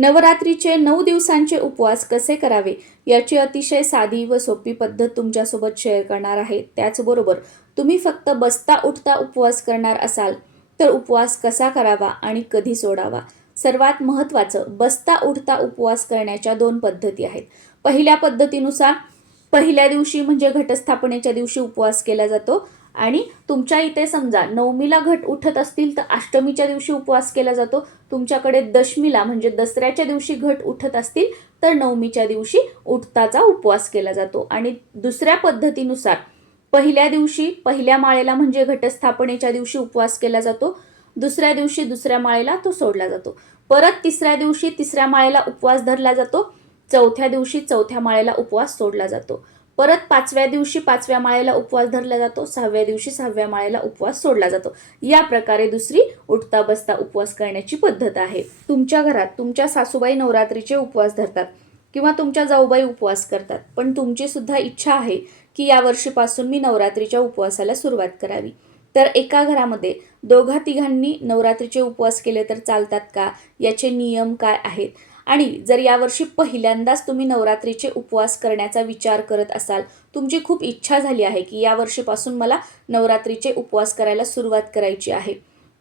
नवरात्रीचे नऊ दिवसांचे उपवास कसे करावे याची अतिशय साधी व सोपी पद्धत तुमच्यासोबत शेअर करणार आहे. त्याचबरोबर तुम्ही फक्त बसता उठता उपवास करणार असाल तर उपवास कसा करावा आणि कधी सोडावा? सर्वात महत्त्वाचं बसता उठता उपवास करण्याच्या दोन पद्धती आहेत. पहिल्या पद्धतीनुसार पहिल्या दिवशी म्हणजे घटस्थापनेच्या दिवशी उपवास केला जातो. आणि तुमच्या इथे समजा नवमीला घट उठत असतील तर अष्टमीच्या दिवशी उपवास केला जातो. तुमच्याकडे दशमीला म्हणजे दसऱ्याच्या दिवशी घट उठत असतील तर नवमीच्या दिवशी उठताचा उपवास केला जातो. आणि दुसऱ्या पद्धतीनुसार पहिल्या दिवशी पहिल्या माळेला म्हणजे घटस्थापनेच्या दिवशी उपवास केला जातो. दुसऱ्या दिवशी दुसऱ्या माळेला तो सोडला जातो. परत तिसऱ्या दिवशी तिसऱ्या माळेला उपवास धरला जातो. चौथ्या दिवशी चौथ्या माळेला उपवास सोडला जातो. परत पाचव्या दिवशी पाचव्या माळेला उपवास धरला जातो सहाव्या दिवशी सहाव्या माळेला उपवास सोडला जातो. या प्रकारे दुसरी उठता बसता उपवास करण्याची पद्धत आहे. तुमच्या घरात तुमच्या सासूबाई नवरात्रीचे उपवास धरतात किंवा तुमच्या जाऊबाई उपवास करतात पण तुमची सुद्धा इच्छा आहे की या वर्षीपासून मी नवरात्रीच्या उपवासाला सुरुवात करावी. तर एका घरामध्ये दोघा तिघांनी नवरात्रीचे उपवास केले तर चालतात का? याचे नियम काय आहेत? आणि जर यावर्षी पहिल्यांदाच तुम्ही नवरात्रीचे उपवास करण्याचा विचार करत असाल तुमची खूप इच्छा झाली आहे की या वर्षीपासून मला नवरात्रीचे उपवास करायला सुरुवात करायची आहे.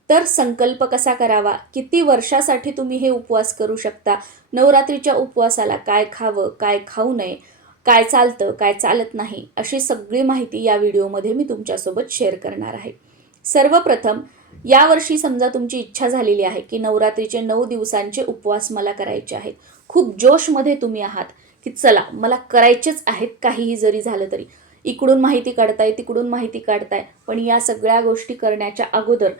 तर संकल्प कसा करावा? किती वर्षासाठी तुम्ही हे उपवास करू शकता? नवरात्रीच्या उपवासाला काय खावं काय खाऊ नये काय चालतं काय चालत नाही अशी सगळी माहिती या व्हिडिओमध्ये मी तुमच्यासोबत शेअर करणार आहे. सर्वप्रथम यावर्षी समजा तुमची इच्छा झालेली आहे की नवरात्रीचे नऊ दिवसांचे उपवास मला करायचे आहेत. खूप जोशमध्ये तुम्ही आहात की चला मला करायचेच आहेत काहीही जरी झालं तरी. इकडून माहिती काढताय तिकडून माहिती काढताय पण या सगळ्या गोष्टी करण्याच्या अगोदर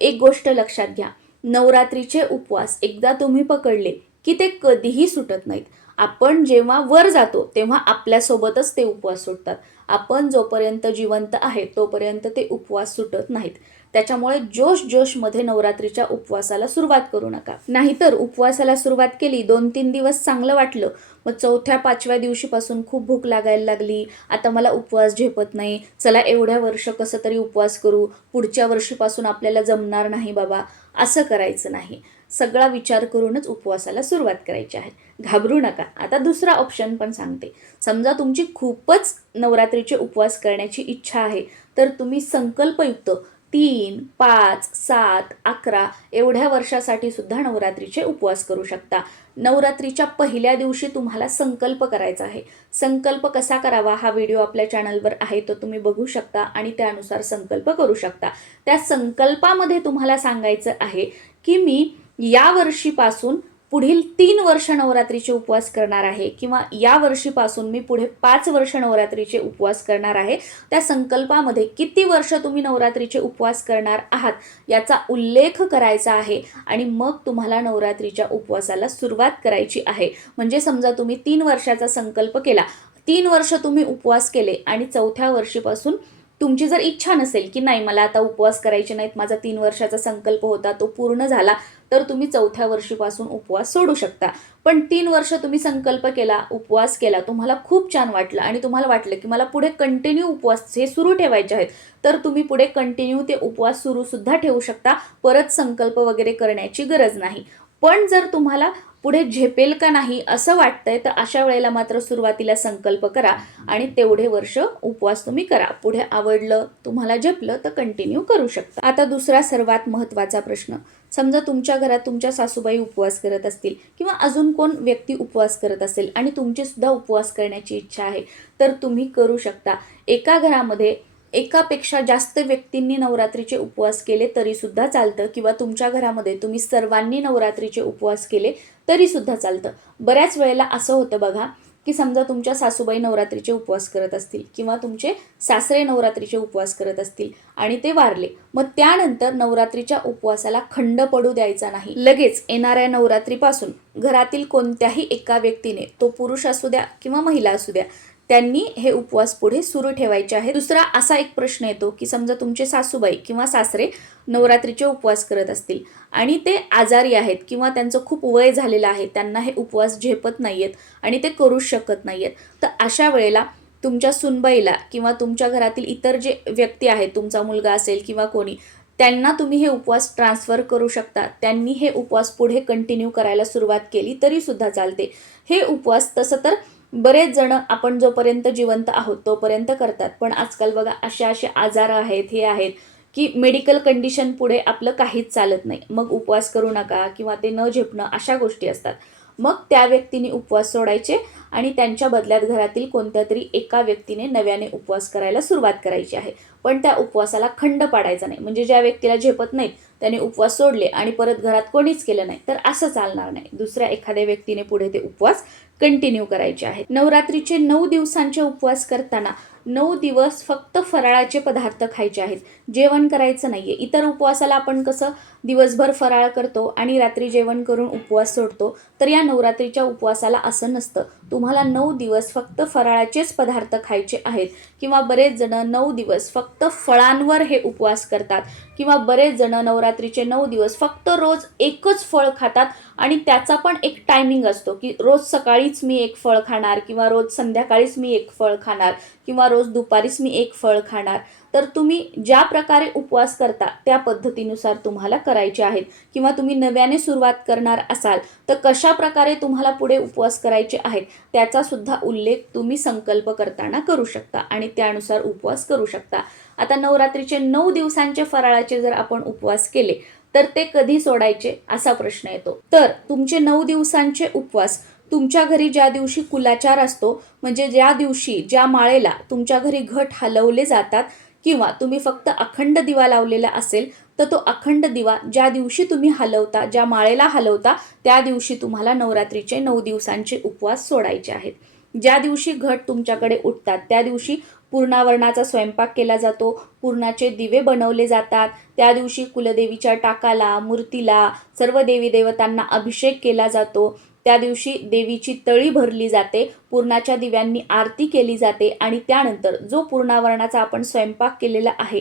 एक गोष्ट लक्षात घ्या. नवरात्रीचे उपवास एकदा तुम्ही पकडले की ते कधीही सुटत नाहीत. आपण जेव्हा वर जातो तेव्हा आपल्यासोबतच ते उपवास सुटतात. आपण जोपर्यंत जिवंत आहे तोपर्यंत ते उपवास सुटत नाहीत. त्याच्यामुळे जोश जोशमध्ये नवरात्रीच्या उपवासाला सुरुवात करू नका. नाहीतर उपवासाला सुरुवात केली दोन तीन दिवस चांगलं वाटलं. मग चौथ्या पाचव्या दिवशीपासून खूप भूक लागायला लागली. आता मला उपवास झेपत नाही. चला एवढ्या वर्ष कसं तरी उपवास करू. पुढच्या वर्षीपासून आपल्याला जमणार नाही बाबा. असं करायचं नाही. सगळा विचार करूनच उपवासाला सुरुवात करायची आहे. घाबरू नका. आता दुसरा ऑप्शन पण सांगते. समजा तुमची खूपच नवरात्रीचे उपवास करण्याची इच्छा आहे तर तुम्ही संकल्पयुक्त तीन पाच सात अकरा एवढ्या वर्षासाठी सुद्धा नवरात्रीचे उपवास करू शकता. नवरात्रीच्या पहिल्या दिवशी तुम्हाला संकल्प करायचा आहे. संकल्प कसा करावा हा व्हिडिओ आपल्या चॅनलवर आहे तो तुम्ही बघू शकता आणि त्यानुसार संकल्प करू शकता. त्या संकल्पामध्ये तुम्हाला सांगायचं आहे की मी या वर्षीपासून पुढील तीन वर्ष नवरात्रीचे उपवास करणार आहे किंवा या वर्षीपासून मी पुढे पाच वर्ष नवरात्रीचे उपवास करणार आहे त्या संकल्पामध्ये किती वर्ष तुम्ही नवरात्रीचे उपवास करणार आहात याचा उल्लेख करायचा आहे आणि मग तुम्हाला नवरात्रीच्या उपवासाला सुरुवात करायची आहे. म्हणजे समजा तुम्ही तीन वर्षाचा संकल्प केला तीन वर्ष तुम्ही उपवास केले आणि चौथ्या वर्षीपासून तुमची जर इच्छा नसेल की नाही मला आता उपवास करायचे नाहीत माझा तीन वर्षाचा संकल्प होता तो पूर्ण झाला तर तुम्ही चौथ्या वर्षीपासून उपवास सोडू शकता. पण तीन वर्ष तुम्ही संकल्प केला उपवास केला तुम्हाला खूप छान वाटलं आणि तुम्हाला वाटलं की मला पुढे कंटिन्यू उपवास हे सुरू ठेवायचे आहेत तर तुम्ही पुढे कंटिन्यू ते उपवास सुरू सुद्धा ठेवू शकता परत संकल्प वगैरे करण्याची गरज नाही. पण जर तुम्हाला पुढे झेपेल का नाही असं वाटतंय तर अशा वेळेला मात्र सुरुवातीला संकल्प करा आणि तेवढे वर्ष उपवास तुम्ही करा. पुढे आवडलं तुम्हाला झेपलं तर कंटिन्यू करू शकता. आता दुसरा सर्वात महत्त्वाचा प्रश्न. समजा तुमच्या घरात तुमच्या सासूबाई उपवास करत असतील किंवा अजून कोण व्यक्ती उपवास करत असेल आणि तुमची सुद्धा उपवास करण्याची इच्छा आहे तर तुम्ही करू शकता. एका घरामध्ये एकापेक्षा जास्त व्यक्तींनी नवरात्रीचे उपवास केले तरीसुद्धा चालतं. किंवा तुमच्या घरामध्ये तुम्ही सर्वांनी नवरात्रीचे उपवास केले तरीसुद्धा चालतं. बऱ्याच वेळेला असं होतं बघा की समजा तुमच्या सासूबाई नवरात्रीचे उपवास करत असतील किंवा तुमचे सासरे नवरात्रीचे उपवास करत असतील आणि ते वारले. मग त्यानंतर नवरात्रीच्या उपवासाला खंड पडू द्यायचा नाही. लगेच येणाऱ्या नवरात्रीपासून घरातील कोणत्याही एका व्यक्तीने तो पुरुष असू द्या किंवा महिला असू द्या त्यांनी हे उपवास पुढे सुरू ठेवायचे आहे दुसरा असा एक प्रश्न येतो की समजा तुमचे सासूबाई किंवा सासरे नवरात्रीचे उपवास करत असतील आणि ते आजारी आहेत किंवा त्यांचं खूप वय झालेलं आहे त्यांना हे उपवास झेपत नाही आहेत आणि ते करूच शकत नाही आहेत तर अशा वेळेला तुमच्या सुनबाईला किंवा तुमच्या घरातील इतर जे व्यक्ती आहेत तुमचा मुलगा असेल किंवा कोणी त्यांना तुम्ही हे उपवास ट्रान्सफर करू शकता. त्यांनी हे उपवास पुढे कंटिन्यू करायला सुरुवात केली तरी सुद्धा चालते. हे उपवास तसं तर बरेच जण आपण जोपर्यंत जिवंत आहोत तोपर्यंत करतात. पण आजकाल बघा असे असे आजार आहेत हे आहेत की मेडिकल कंडिशन पुढे आपलं काहीच चालत नाही. मग उपवास करू नका किंवा ते न झेपणं अशा गोष्टी असतात. मग त्या व्यक्तीने उपवास सोडायचे आणि त्यांच्या बदल्यात घरातील कोणत्या तरी एका व्यक्तीने नव्याने उपवास करायला सुरुवात करायची आहे. पण त्या उपवासाला खंड पाडायचा नाही. म्हणजे ज्या व्यक्तीला झेपत नाही त्याने उपवास सोडले आणि परत घरात कोणीच केलं नाही तर असं चालणार नाही. दुसऱ्या एखाद्या व्यक्तीने पुढे ते उपवास कंटिन्यू करायचे आहेत. नवरात्रीचे नऊ दिवसांचे उपवास करताना नऊ दिवस फक्त फराळाचे पदार्थ खायचे आहेत. जेवण करायचं नाहीये. इतर उपवासाला आपण कसं दिवसभर फराळ करतो आणि रात्री जेवण करून उपवास सोडतो तर या नवरात्रीच्या उपवासाला असं नसतं. तुम्हाला नऊ दिवस फक्त फराळाचेच पदार्थ खायचे आहेत किंवा बरेच जण नऊ दिवस फक्त फळांवर हे उपवास करतात किंवा बरेच जण नवरात्रीचे नऊ दिवस फक्त रोज एकच फळ खातात आणि त्याचा पण एक टायमिंग असतो की रोज सकाळीच मी एक फळ खाणार किंवा रोज संध्याकाळीच मी एक फळ खाणार किंवा रोज दुपारीच मी एक फळ खाणार. तर तुम्ही ज्या प्रकारे उपवास करता त्या पद्धतीनुसार तुम्हाला करायचे आहेत. किंवा तुम्ही नव्याने सुरुवात करणार असाल तर कशा प्रकारे तुम्हाला पुढे उपवास करायचे आहेत त्याचा सुद्धा उल्लेख तुम्ही संकल्प करताना करू शकता आणि त्यानुसार उपवास करू शकता. आता नवरात्रीचे नऊ दिवसांचे फराळाचे जर आपण उपवास केले तर ते कधी सोडायचे असा प्रश्न येतो. तर तुमचे नऊ दिवसांचे उपवास तुमच्या घरी ज्या दिवशी कुलाचार असतो म्हणजे ज्या दिवशी ज्या माळेला तुमच्या घरी घट हलवले जातात किंवा तुम्ही फक्त अखंड दिवा लावलेला असेल तर तो अखंड दिवा ज्या दिवशी तुम्ही हलवता ज्या माळेला हलवता त्या दिवशी तुम्हाला नवरात्रीचे नऊ दिवसांचे उपवास सोडायचे आहेत. ज्या दिवशी घट तुमच्याकडे उठतात त्या दिवशी पूर्णावरणाचा स्वयंपाक केला जातो पूर्णाचे दिवे बनवले जातात त्या दिवशी कुलदेवीच्या टाकाला मूर्तीला सर्व देवी देवतांना अभिषेक केला जातो त्या दिवशी देवीची तळी भरली जाते पूर्णाच्या दिव्यांनी आरती केली जाते आणि त्यानंतर जो पूर्णावरणाचा आपण स्वयंपाक केलेला आहे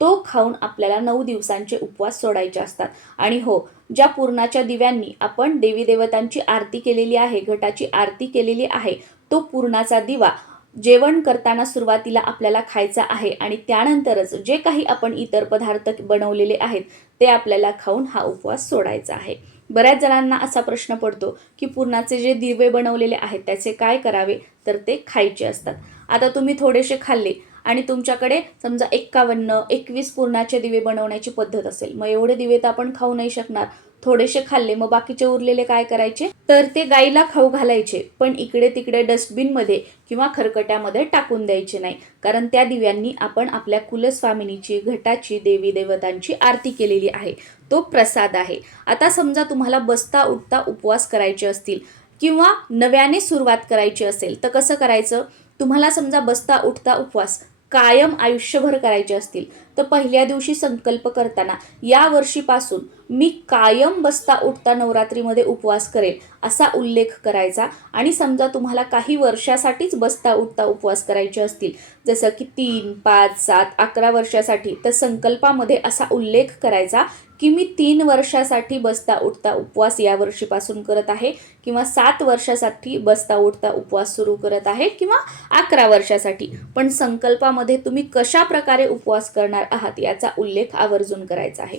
तो खाऊन आपल्याला नऊ दिवसांचे उपवास सोडायचे असतात. आणि हो ज्या पूर्णाच्या दिव्यांनी आपण देवी देवतांची आरती केलेली आहे घटाची आरती केलेली आहे तो पूर्णाचा दिवा जेवण करताना सुरुवातीला आपल्याला खायचा आहे आणि त्यानंतरच जे काही आपण इतर पदार्थ बनवलेले आहेत ते आपल्याला खाऊन हा उपवास सोडायचा आहे. बऱ्याच जणांना असा प्रश्न पडतो की पुरणाचे जे दिवे बनवलेले आहेत त्याचे काय करावे? तर ते खायचे असतात. आता तुम्ही थोडेसे खाल्ले आणि तुमच्याकडे समजा एक्कावन्न एकवीस पूर्णाचे दिवे बनवण्याची पद्धत असेल मग एवढे दिवे तर आपण खाऊ नाही शकणार. थोडेसे खाल्ले मग बाकीचे उरलेले काय करायचे? तर ते गाईला खाऊ घालायचे पण इकडे तिकडे डस्टबिनमध्ये किंवा खरकट्यामध्ये टाकून द्यायचे नाही. कारण त्या दिव्यांनी आपण आपल्या कुलस्वामिनीची घटाची देवी देवतांची आरती केलेली आहे. तो प्रसाद आहे. आता समजा तुम्हाला बसता उठता उपवास करायचे असतील किंवा नव्याने सुरुवात करायची असेल तर कसं करायचं? तुम्हाला समजा बसता उठता उपवास कायम आयुष्यभर करायचे असतील. तर पहिल्या दिवशी संकल्प करताना या वर्षीपासून मी कायम बसता उठता नवरात्रीमध्ये उपवास करेल असा उल्लेख करायचा. आणि समजा तुम्हाला काही वर्षासाठीच बसता उठता उपवास करायचे असतील जसं की तीन पाच सात अकरा वर्षासाठी तर संकल्पामध्ये असा उल्लेख करायचा की मी तीन वर्षासाठी बसता उठता उपवास या वर्षीपासून करत आहे किंवा सात वर्षासाठी बसता उठता उपवास सुरू करत आहे किंवा अकरा वर्षासाठी. पण संकल्पामध्ये तुम्ही कशा प्रकारे उपवास करणार आहात याचा उल्लेख आवर्जून करायचा आहे.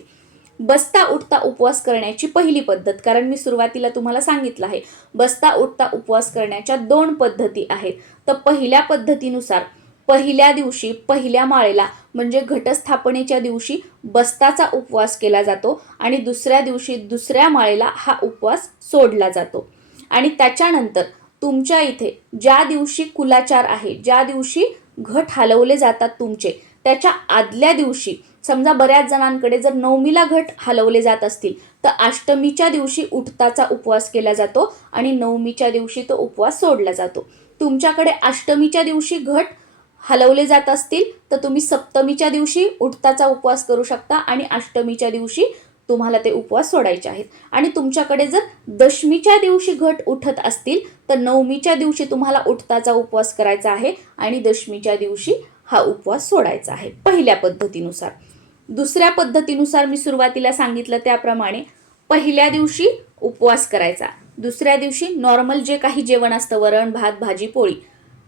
बसता उठता उपवास करण्याची पहिली पद्धत कारण मी सुरुवातीला तुम्हाला सांगितलं आहे बसता उठता उपवास करण्याच्या दोन पद्धती आहेत. तर पहिल्या पद्धतीनुसार पहिल्या दिवशी पहिल्या माळेला म्हणजे घटस्थापनेच्या दिवशी बस्ताचा उपवास केला जातो आणि दुसऱ्या दिवशी दुसऱ्या माळेला हा उपवास सोडला जातो. आणि त्याच्यानंतर तुमच्या इथे ज्या दिवशी कुलाचार आहे ज्या दिवशी घट हलवले जातात तुमचे त्याच्या आदल्या दिवशी समजा बऱ्याच जणांकडे जर नवमीला घट हलवले जात असतील तर अष्टमीच्या दिवशी उठताचा उपवास केला जातो आणि नवमीच्या दिवशी तो उपवास सोडला जातो. तुमच्याकडे अष्टमीच्या दिवशी घट हलवले जात असतील तर तुम्ही सप्तमीच्या दिवशी उठताचा उपवास करू शकता आणि अष्टमीच्या दिवशी तुम्हाला ते उपवास सोडायचे आहेत. आणि तुमच्याकडे जर दशमीच्या दिवशी घट उठत असतील तर नवमीच्या दिवशी तुम्हाला उठताचा उपवास करायचा आहे आणि दशमीच्या दिवशी हा उपवास सोडायचा आहे पहिल्या पद्धतीनुसार. दुसऱ्या पद्धतीनुसार मी सुरुवातीला सांगितलं त्याप्रमाणे पहिल्या दिवशी उपवास करायचा. दुसऱ्या दिवशी नॉर्मल जे काही जेवण असतं वरण भात भाजी पोळी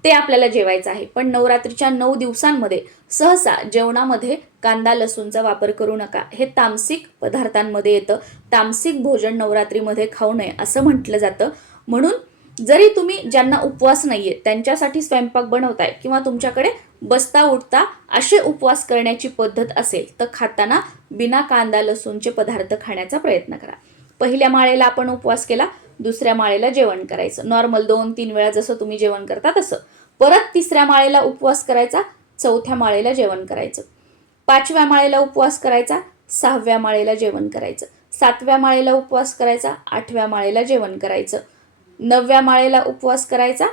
ते आपल्याला जेवायचं आहे. पण नवरात्रीच्या नऊ दिवसांमध्ये सहसा जेवणामध्ये कांदा लसूणचा वापर करू नका. हे तामसिक पदार्थांमध्ये येतं. तामसिक भोजन नवरात्रीमध्ये खाऊ नये असं म्हटलं जातं. म्हणून जरी तुम्ही ज्यांना उपवास नाहीये त्यांच्यासाठी स्वयंपाक बनवताय किंवा तुमच्याकडे बसता उठता असे उपवास करण्याची पद्धत असेल तर खाताना बिना कांदा लसूणचे पदार्थ खाण्याचा प्रयत्न करा. पहिल्या माळेला आपण उपवास केला दुसऱ्या माळेला जेवण करायचं. नॉर्मल दोन तीन वेळा जसं तुम्ही जेवण करता तसं. परत तिसऱ्या माळेला उपवास करायचा चौथ्या माळेला जेवण करायचं. पाचव्या माळेला उपवास करायचा सहाव्या माळेला जेवण करायचं. सातव्या माळेला उपवास करायचा आठव्या माळेला जेवण करायचं. नवव्या माळेला उपवास करायचा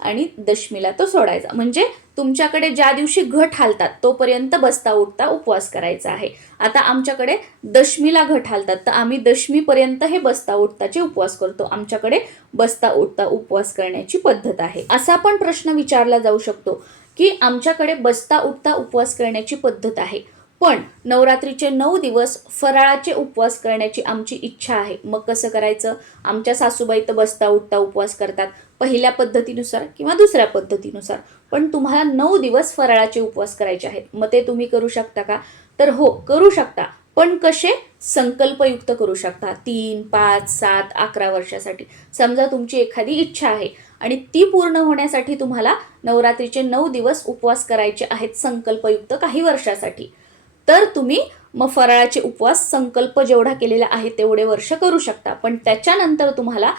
आणि दशमीला तो सोडायचा. म्हणजे तुमच्याकडे ज्या दिवशी घट हालतात तोपर्यंत बसता उठता उपवास करायचा आहे. आता आमच्याकडे दशमीला घट हालतात तर आम्ही दशमीपर्यंत हे बसता उठताचे उपवास करतो. आमच्याकडे बसता उठता उपवास करण्याची पद्धत आहे. असा पण प्रश्न विचारला जाऊ शकतो की आमच्याकडे बसता उठता उपवास करण्याची पद्धत आहे. पण नवरात्रीचे नऊ दिवस फराळाचे उपवास करण्याची आमची इच्छा आहे. मग कसं करायचं? आमच्या सासूबाई तर बसता उठता उपवास करतात पहिल्या पद्धतीनुसार किंवा दुसऱ्या पद्धतीनुसार. पण तुम्हाला नऊ दिवस फराळाचे उपवास करायचे आहेत. मग ते तुम्ही करू शकता का? तर हो करू शकता. पण कसे? संकल्पयुक्त करू शकता. तीन पाच सात अकरा वर्षासाठी. समजा तुमची एखादी इच्छा आहे आणि ती पूर्ण होण्यासाठी तुम्हाला नवरात्रीचे नऊ दिवस उपवास करायचे आहेत संकल्पयुक्त काही वर्षासाठी. तर तुम्ही मग फराळाचे उपवास संकल्प जेवढा केलेला आहे तेवढे वर्ष करू शकता. पण त्याच्यानंतर तुम्हाला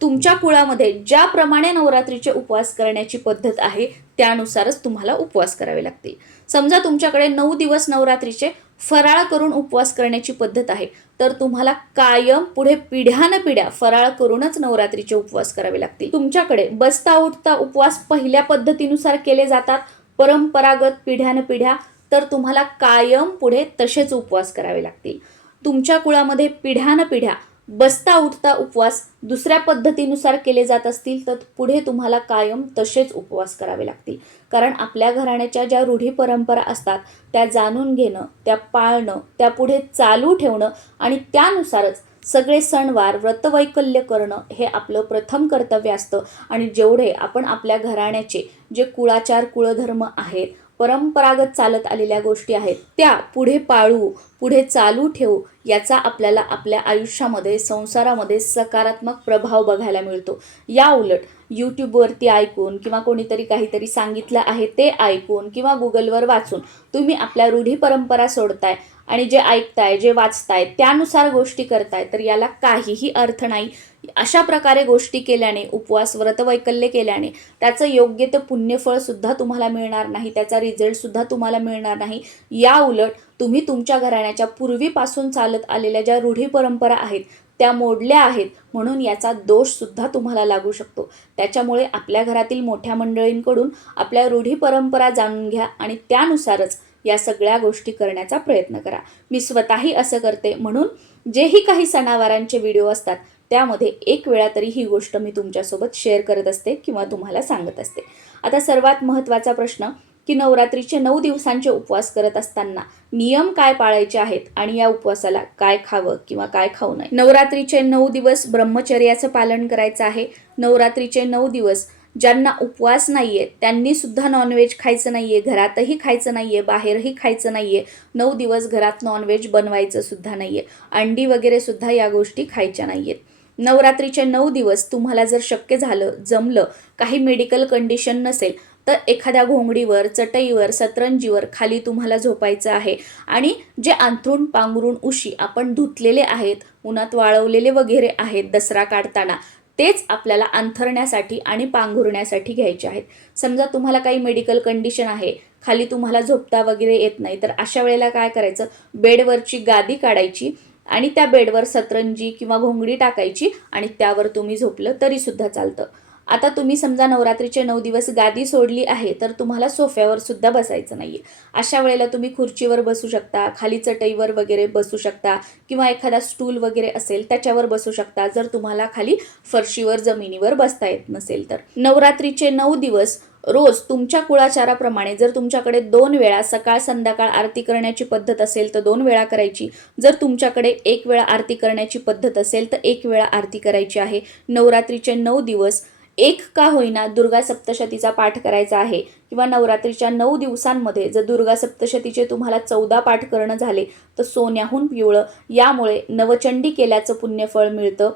तुमच्या कुळामध्ये ज्याप्रमाणे नवरात्रीचे उपवास करण्याची पद्धत आहे त्यानुसारच तुम्हाला उपवास करावे लागतील. समजा तुमच्याकडे नऊ दिवस नवरात्रीचे फराळ करून उपवास करण्याची पद्धत आहे तर तुम्हाला कायम पुढे पिढ्यान पिढ्या फराळ करूनच नवरात्रीचे उपवास करावे लागतील. तुमच्याकडे बसता उठता उपवास पहिल्या पद्धतीनुसार केले जातात. परंपरागत पिढ्यान पिढ्या तर तुम्हाला कायम पुढे तसेच उपवास करावे लागतील. तुमच्या कुळामध्ये पिढ्यान पिढ्या बसता उठता उपवास दुसऱ्या पद्धतीनुसार केले जात असतील तर पुढे तुम्हाला कायम तसेच उपवास करावे लागतील. कारण आपल्या घराण्याच्या ज्या रूढी परंपरा असतात त्या जाणून घेणं त्या पाळणं त्या पुढे चालू ठेवणं आणि त्यानुसारच सगळे सणवार व्रतवैकल्य करणं हे आपलं प्रथम कर्तव्य असतं. आणि जेवढे आपण आपल्या घराण्याचे जे कुळाचार कुळधर्म आहेत परंपरागत चालत आलेल्या गोष्टी आहेत. त्या पुढे पाळू पुढे चालू ठेवू याचा आपल्याला आपल्या आयुष्यामध्ये संसारामध्ये सकारात्मक प्रभाव बघायला मिळतो. या उलट यूट्यूबवरती ऐकून किंवा कोणीतरी काहीतरी सांगितलं आहे ते ऐकून किंवा गुगलवर वाचून तुम्ही आपल्या रूढी परंपरा सोडताय आणि जे ऐकताय जे वाचताय त्यानुसार गोष्टी करताय तर याला काहीही अर्थ नाही. अशा प्रकारे गोष्टी केल्याने उपवास व्रतवैकल्य केल्याने त्याचं योग्य ते पुण्यफळसुद्धा तुम्हाला मिळणार नाही त्याचा रिझल्टसुद्धा तुम्हाला मिळणार नाही. या उलट तुम्ही तुमच्या घराण्याच्या पूर्वीपासून चालत आलेल्या ज्या रूढी परंपरा आहेत त्या मोडल्या आहेत म्हणून याचा दोषसुद्धा तुम्हाला लागू शकतो. त्याच्यामुळे आपल्या घरातील मोठ्या मंडळींकडून आपल्या रूढी परंपरा जाणून घ्या आणि त्यानुसारच या सगळ्या गोष्टी करण्याचा प्रयत्न करा. मी स्वतःही असं करते म्हणून जेही काही सणावारांचे व्हिडिओ असतात त्यामध्ये एक वेळा तरी ही गोष्ट मी तुमच्यासोबत शेअर करत असते किंवा तुम्हाला सांगत असते. आता सर्वात महत्त्वाचा प्रश्न की नवरात्रीचे नऊ दिवसांचे उपवास करत असताना नियम काय पाळायचे आहेत आणि या उपवासाला काय खावं किंवा काय खाऊ नये? नवरात्रीचे नऊ दिवस ब्रह्मचर्याचं पालन करायचं आहे. नवरात्रीचे नऊ दिवस ज्यांना उपवास नाहीये त्यांनी सुद्धा नॉनव्हेज खायचं नाही आहे घरातही खायचं नाही आहे बाहेरही खायचं नाही आहे नऊ दिवस घरात नॉनव्हेज बनवायचं सुद्धा नाहीये अंडी वगैरे सुद्धा या गोष्टी खायच्या नाही आहेत नवरात्रीचे नऊ दिवस तुम्हाला जर शक्य झालं जमलं काही मेडिकल कंडिशन नसेल तर एखाद्या घोंगडीवर चटईवर सतरंजीवर खाली तुम्हाला झोपायचं आहे. आणि जे अंथरूण पांघरून उशी आपण धुतलेले आहेत उन्हात वाळवलेले वगैरे आहेत दसरा काढताना तेच आपल्याला अंथरण्यासाठी आणि पांघुरण्यासाठी घ्यायचे आहेत. समजा तुम्हाला काही मेडिकल कंडिशन आहे खाली तुम्हाला झोपता वगैरे येत नाही तर अशा वेळेला काय करायचं? बेडवरची गादी काढायची आणि त्या बेडवर सतरंजी किंवा घोंगडी टाकायची आणि त्यावर तुम्ही झोपलं तरी सुद्धा चालतं. आता तुम्ही समजा नवरात्रीचे नऊ दिवस गादी सोडली आहे तर तुम्हाला सोफ्यावर सुद्धा बसायचं नाहीये. अशा वेळेला तुम्ही खुर्चीवर बसू शकता खाली चटईवर वगैरे बसू शकता किंवा एखादा स्टूल वगैरे असेल त्याच्यावर बसू शकता जर तुम्हाला खाली फरशीवर जमिनीवर बसता येत नसेल तर. नवरात्रीचे नऊ दिवस रोज तुमच्या कुळाचाराप्रमाणे जर तुमच्याकडे दोन वेळा सकाळ संध्याकाळ आरती करण्याची पद्धत असेल तर दोन वेळा करायची. जर तुमच्याकडे एक वेळा आरती करण्याची पद्धत असेल तर एक वेळा आरती करायची आहे. नवरात्रीचे नऊ दिवस एक का होईना दुर्गा सप्तशतीचा पाठ करायचा आहे किंवा नवरात्रीच्या नऊ दिवसांमध्ये जर दुर्गा सप्तशतीचे तुम्हाला चौदा पाठ करणं झाले तर सोन्याहून पिवळं. यामुळे नवचंडी केल्याचं पुण्यफळ मिळतं.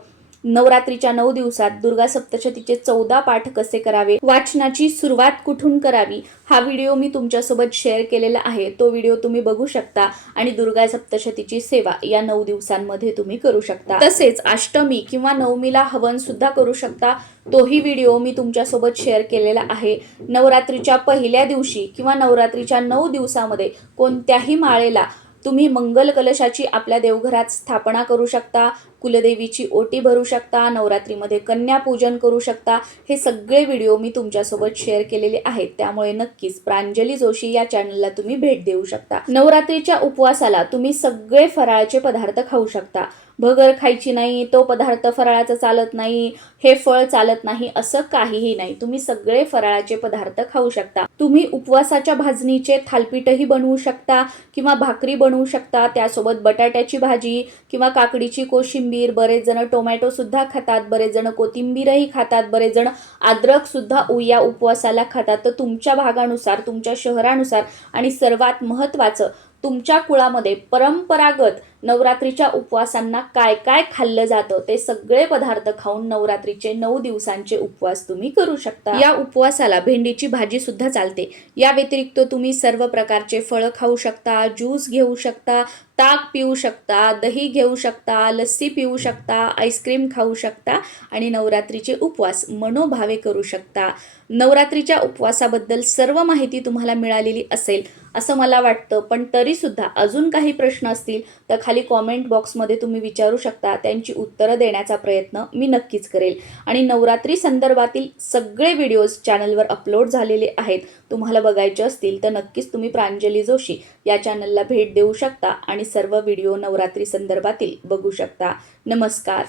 नवरात्रीच्या नऊ दिवसात दुर्गा सप्तशतीचे चौदा पाठ कसे करावे वाचनाची सुरुवात कुठून करावी हा व्हिडिओ मी तुमच्यासोबत शेअर केलेला आहे. तो व्हिडिओ तुम्ही बघू शकता आणि दुर्गा सप्तशतीची सेवा या नऊ दिवसांमध्ये तुम्ही करू शकता. तसेच अष्टमी किंवा नवमीला हवन सुद्धा करू शकता. तोही व्हिडिओ मी तुमच्यासोबत शेअर केलेला आहे. नवरात्रीच्या पहिल्या दिवशी किंवा नवरात्रीच्या नऊ दिवसामध्ये कोणत्याही माळेला तुम्ही मंगल कलशाची आपल्या देवघरात स्थापना करू शकता. कुलदेवीची ओटी भरू शकता नवरात्रीमध्ये कन्यापूजन करू शकता. हे सगळे व्हिडिओ मी तुमच्यासोबत शेअर केलेले आहेत. त्यामुळे नक्कीच प्रांजली जोशी या चॅनलला तुम्ही भेट देऊ शकता. नवरात्रीच्या उपवासाला तुम्ही सगळे फराळाचे पदार्थ खाऊ शकता. भगर खायची नाही तो पदार्थ फराळाचा चालत नाही हे फळ चालत नाही असं काहीही नाही. तुम्ही सगळे फराळाचे पदार्थ खाऊ शकता. तुम्ही उपवासाच्या भाजणीचे थालपीठही बनवू शकता किंवा भाकरी बनवू शकता. त्यासोबत बटाट्याची भाजी किंवा काकडीची कोशिंबीर बरेच जण टोमॅटो सुद्धा खातात बरेच जण कोथिंबीरही खातात बरेच जण अद्रक सुद्धा या उपवासाला खातात. तर तुमच्या भागानुसार तुमच्या शहरानुसार आणि सर्वात महत्त्वाचं तुमच्या कुळामध्ये परंपरागत नवरात्रीच्या उपवासांना काय काय खाल्लं जातं ते सगळे पदार्थ खाऊन नवरात्रीचे नऊ दिवसांचे उपवास तुम्ही करू शकता. या उपवासाला भेंडीची भाजी सुद्धा चालते. या व्यतिरिक्त तुम्ही सर्व प्रकारचे फळं खाऊ शकता ज्यूस घेऊ शकता ताक पिऊ शकता दही घेऊ शकता लस्सी पिऊ शकता आईस्क्रीम खाऊ शकता आणि नवरात्रीचे उपवास मनोभावे करू शकता. नवरात्रीच्या उपवासाबद्दल सर्व माहिती तुम्हाला मिळालेली असेल असं मला वाटतं पण तरीसुद्धा अजून काही प्रश्न असतील तर खाली कॉमेंट बॉक्समध्ये तुम्ही विचारू शकता. त्यांची उत्तरं देण्याचा प्रयत्न मी नक्कीच करेल. आणि नवरात्री संदर्भातील सगळे व्हिडिओज चॅनलवर अपलोड झालेले आहेत. तुम्हाला बघायचे असतील तर नक्कीच तुम्ही प्रांजली जोशी या चॅनलला भेट देऊ शकता आणि सर्व व्हिडिओ नवरात्री संदर्भातील बघू शकता. नमस्कार.